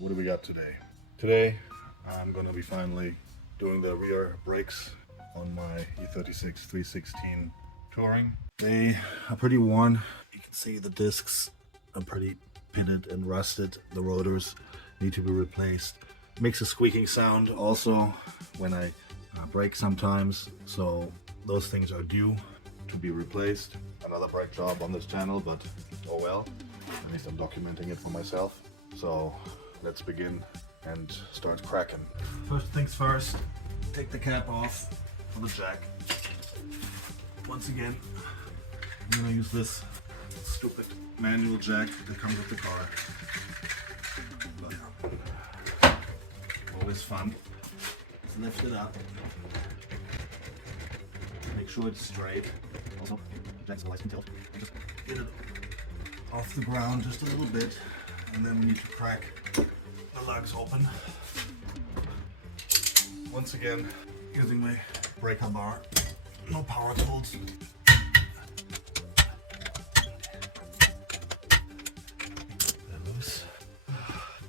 what do we got today? Today I'm gonna be finally doing the rear brakes on my E36 316 Touring. They are pretty worn. You can see the discs are pretty pitted and rusted. The rotors need to be replaced. Makes a squeaking sound also when I brake sometimes, so those things are due to be replaced. Another brake job on this channel, but oh well, at least I'm documenting it for myself. So let's begin and start cracking. First things first, take the cap off for the jack. Once again, I'm gonna use this stupid manual jack that comes with the car. But always fun. Just lift it up. Make sure it's straight. Also, jack's nice and tilt. Just get it off the ground just a little bit, and then we need to crack the lugs open. Once again, using my breaker bar. No power tools. They're loose.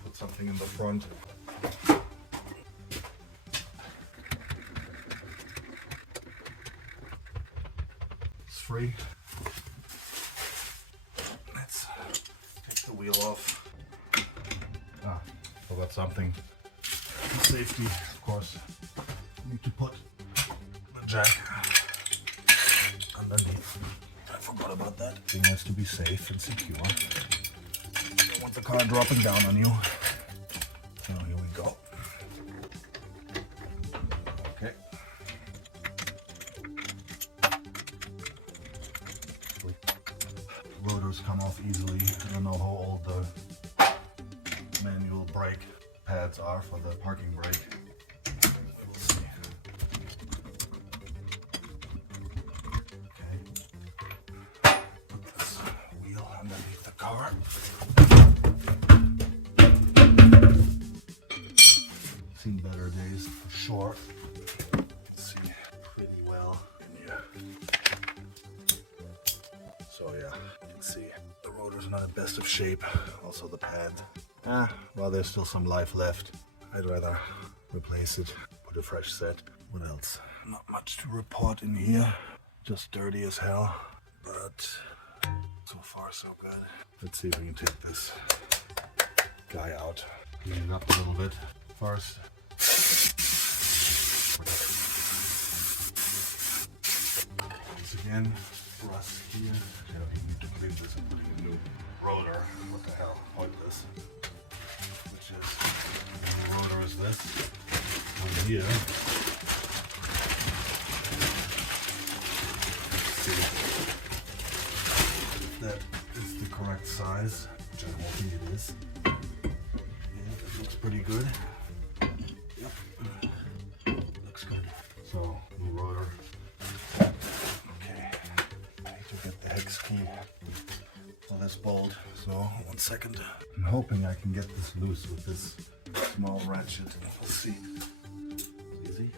Put something in the front. It's free. Let's take the wheel off. Forgot something. For safety, of course. Need to put the jack underneath. I forgot about that. It has to be safe and secure. Don't want the car dropping down on you. So here we go. Okay. Rotors come off easily. I don't know how old the manual brake pads are for the parking brake. We'll see. Okay. Put this wheel underneath the car. Seen better days for sure. You can see pretty well in here. So yeah, you can see the rotor's not in best of shape. Also the pad. Well, there's still some life left. I'd rather replace it, put a fresh set. What else? Not much to report in here. Just dirty as hell. But so far so good. Let's see if we can take this guy out. Clean it up a little bit first. Once again, rust here. Yeah, we need to clean this and putting a new rotor. What the hell? Pointless. Which is, the rotor is this one here. Let's see if that is the correct size, which I'm hoping it is. Yeah, it looks pretty good. Yep, looks good. So, new rotor. Okay, I need to get the hex key for this bolt. So, 1 second. I'm hoping I can get this loose with this small ratchet. We'll see. Easy.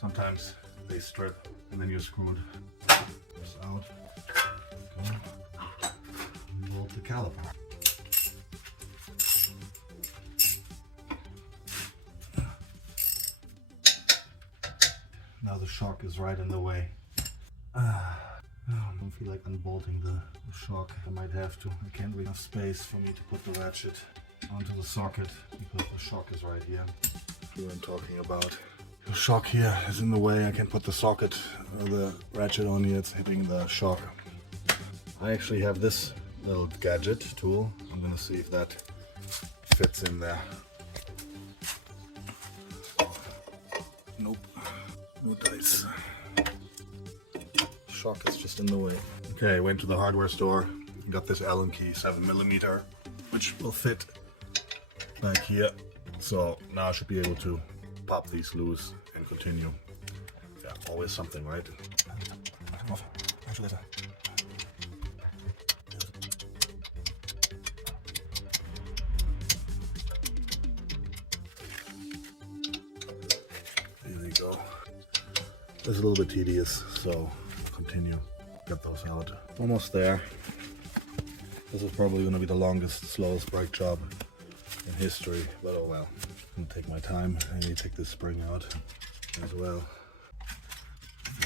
Sometimes they strip and then you're screwed. This out. Okay. Bolt the caliper. Now the shock is right in the way. I don't feel like unbolting the shock. I might have to. I can't really have space for me to put the ratchet onto the socket because the shock is right here. That's what I'm talking about. The shock here is in the way. I can't put the socket or the ratchet on here. It's hitting the shock. I actually have this little gadget tool. I'm gonna see if that fits in there. Nope. No dice. Shock is just in the way. Okay, I went to the hardware store, got this Allen key 7mm, which will fit back here. So now I should be able to pop these loose and continue. Yeah, always something, right? There we go. It's a little bit tedious, so continue. Get those out. Almost there. This is probably going to be the longest, slowest brake job in history, but oh well. I'm gonna take my time. I need to take this spring out as well. I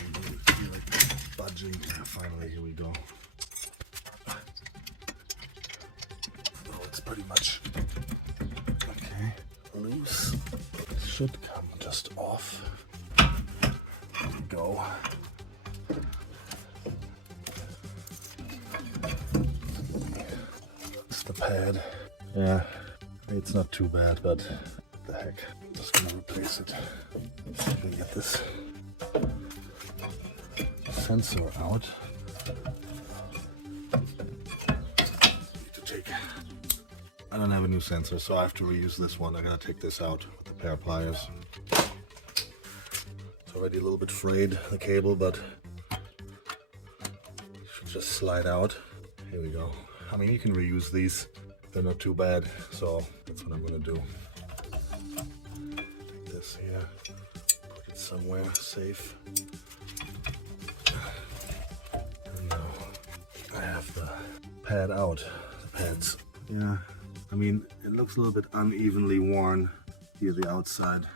feel like budging. Finally, here we go. Oh, it's pretty much okay. Loose. It should come just off. There we go. It's the pad. Yeah, it's not too bad, but what the heck. I'm just gonna replace it. See if we can get this sensor out. Need to take. I don't have a new sensor, so I have to reuse this one. I gotta take this out with a pair of pliers. It's already a little bit frayed, the cable, but it should just slide out. Here we go. I mean, you can reuse these. They're not too bad, so that's what I'm gonna do. Take this here, put it somewhere safe. And now I have the pad out. The pads. Yeah, I mean, it looks a little bit unevenly worn here, the outside.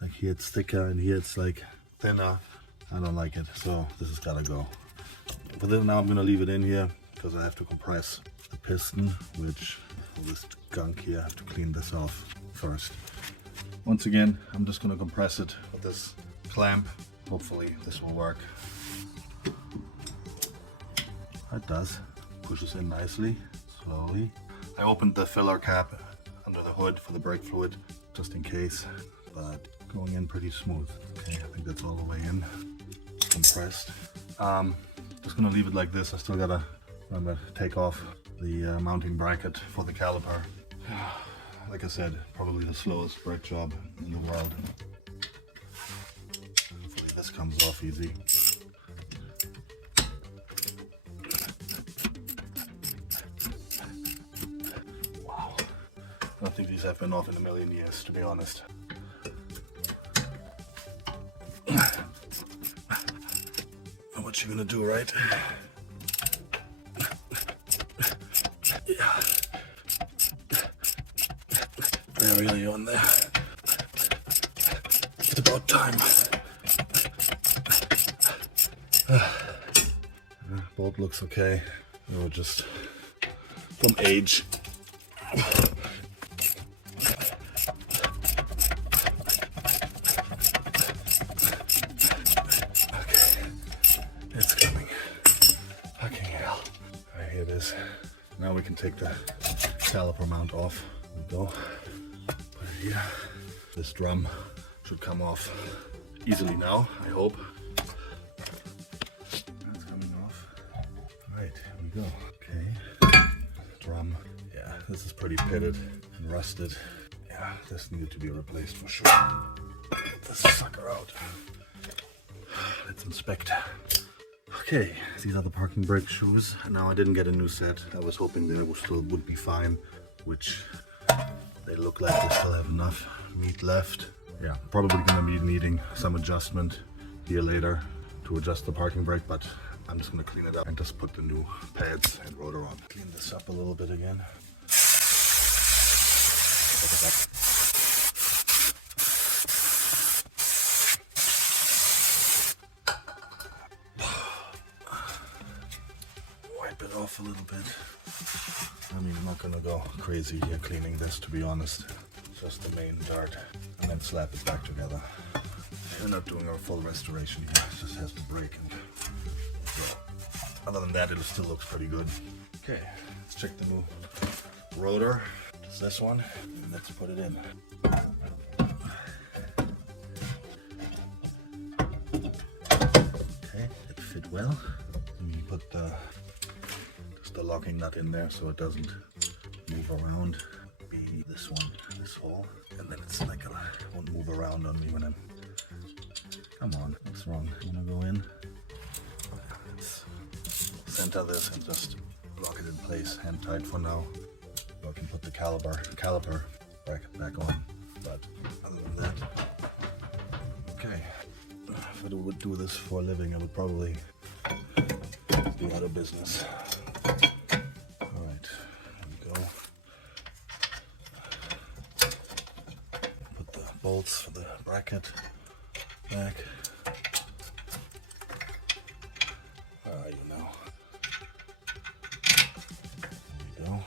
Like here it's thicker and here it's like thinner. I don't like it, so this has gotta go. But then now I'm gonna leave it in here because I have to compress the piston, which all this gunk here, I have to clean this off first. Once again, I'm just gonna compress it with this clamp. Hopefully this will work. It does. Pushes in nicely, slowly. I opened the filler cap under the hood for the brake fluid, just in case, but going in pretty smooth. Okay, I think that's all the way in, compressed. Just gonna leave it like this. I still gotta remember take off the mounting bracket for the caliper. Like I said, probably the slowest brake job in the world. Hopefully this comes off easy. Wow, I don't think these have been off in a million years, to be honest. What you gonna do, right? Yeah. Very early on there. It's about time. Bolt looks okay. It was just from age. It's coming. Fucking hell. Alright, here it is. Now we can take the caliper mount off. There we go. Put it here. This drum should come off easily now, I hope. That's coming off. Alright, here we go. Okay. Drum. Yeah, this is pretty pitted and rusted. Yeah, this needed to be replaced for sure. Get this sucker out. Let's inspect. Okay, these are the parking brake shoes. Now I didn't get a new set. I was hoping they would be fine, which they look like they still have enough meat left. Yeah, probably gonna be needing some adjustment here later to adjust the parking brake, but I'm just gonna clean it up and just put the new pads and rotor on. Clean this up a little bit again. Wipe it off a little bit. I mean, I'm not gonna go crazy here cleaning this, to be honest. Just the main dirt, and then slap it back together. We're not doing our full restoration here. It just has to break. And so, other than that, it still looks pretty good. Okay, let's check the new rotor. Just this one, and let's put it in. Okay, it fit well. And you put just the locking nut in there so it doesn't move around. Be this one, this hole, and then it's like it won't move around on me when I'm. Come on, what's wrong? I'm gonna go in. Let's center this and just lock it in place, hand tight for now. I can put the caliper bracket back on, but other than that, okay. If I would do this for a living, I would probably be out of business. bolts for the bracket back. You know. There we go.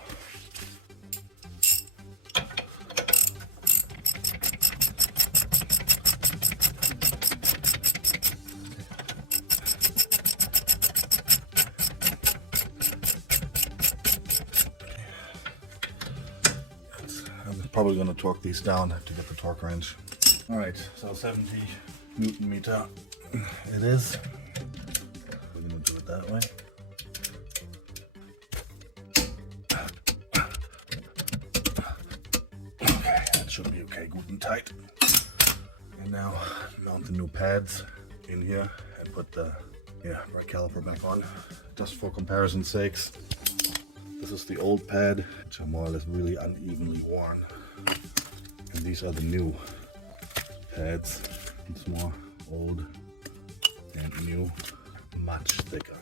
I'm probably going to torque these down to get the torque wrench. Alright, so 70 Newton meter it is. We're going to do it that way. Okay, that should be okay, good and tight. And now mount the new pads in here and put the brake caliper back on. Just for comparison's sakes, this is the old pad, which are more or less really unevenly worn. And these are the new pads. It's more old and new, much thicker.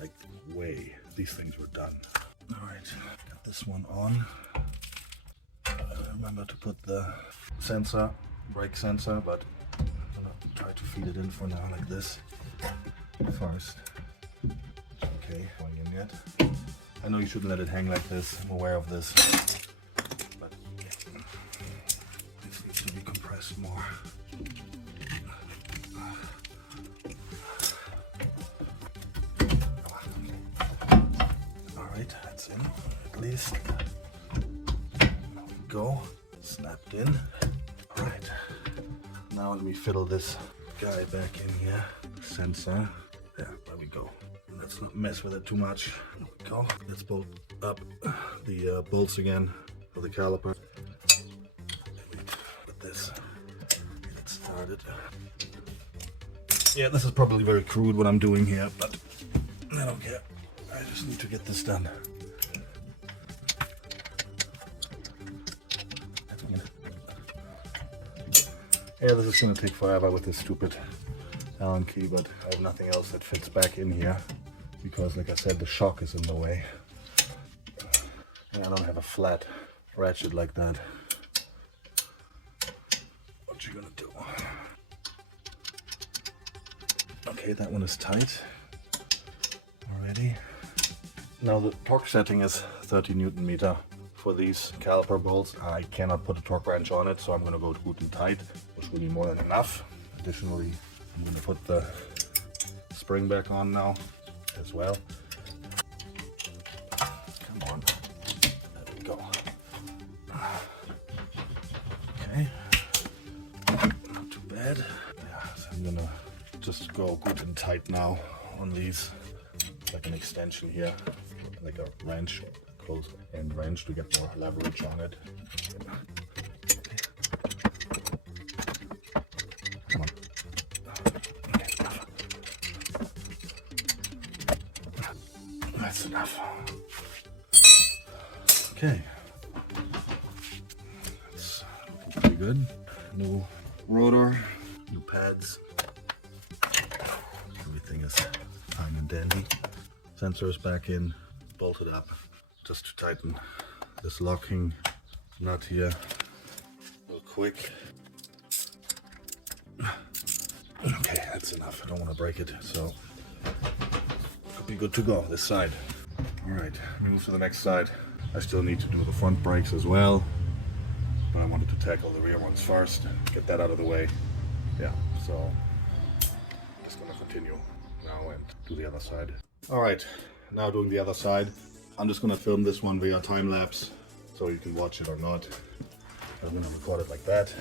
Like way, these things were done. Alright, got this one on. Remember to put the sensor, brake sensor, but I'm gonna try to feed it in for now like this first. Okay, going in yet. I know you shouldn't let it hang like this, I'm aware of this, but yeah, this needs to be compressed more. Alright, that's in, at least. There we go, snapped in. Alright, now let me fiddle this guy back in here, sensor. There we go. Let's not mess with it too much. There we go. Let's bolt up the bolts again for the caliper. Put this, get it started. Yeah, this is probably very crude what I'm doing here, but I don't care. I just need to get this done. Yeah, this is going to take forever with this stupid Allen key, but I have nothing else that fits back in here because, like I said, the shock is in the way. And I don't have a flat ratchet like that. What you gonna do? Okay, that one is tight already. Now the torque setting is 30 Newton meter. For these caliper bolts, I cannot put a torque wrench on it, so I'm gonna go good and tight, which will be more than enough. Additionally, I'm going to put the spring back on now as well. Come on. There we go. Okay. Not too bad. Yeah, so I'm going to just go good and tight now on these. Like an extension here, like a wrench, close end wrench to get more leverage on it. Come on. That's enough. Okay. That's looking pretty good. New rotor, new pads. Everything is fine and dandy. Sensors back in, bolted up, just to tighten this locking nut here real quick. Okay, that's enough. I don't want to break it, so could be good to go this side. All right, move to the next side. I still need to do the front brakes as well, but I wanted to tackle the rear ones first, get that out of the way. Yeah, so just gonna continue now and do the other side. All right, now doing the other side. I'm just gonna film this one via time lapse, so you can watch it or not. I'm gonna record it like that.